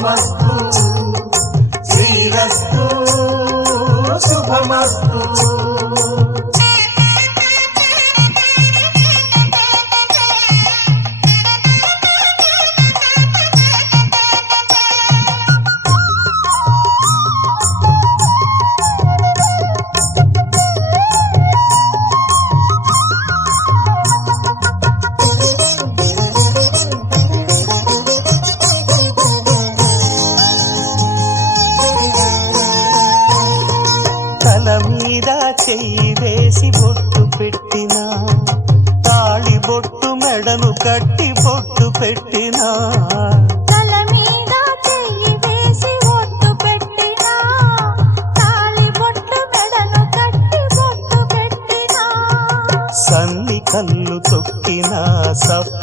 శుభమస్తు శ్రీరస్తు శుభమస్తు. తల మీద చెయ్యి వేసి బొట్టు పెట్టినా, తాళి బొట్టు మెడను కట్టి బొట్టు పెట్టినా, తల మీద చెయ్యి వేసి బొట్టు పెట్టినా, తాళి బొట్టు మెడను కట్టి బొట్టు పెట్టినా, సన్ని కళ్ళు తొక్కినా, సప్ప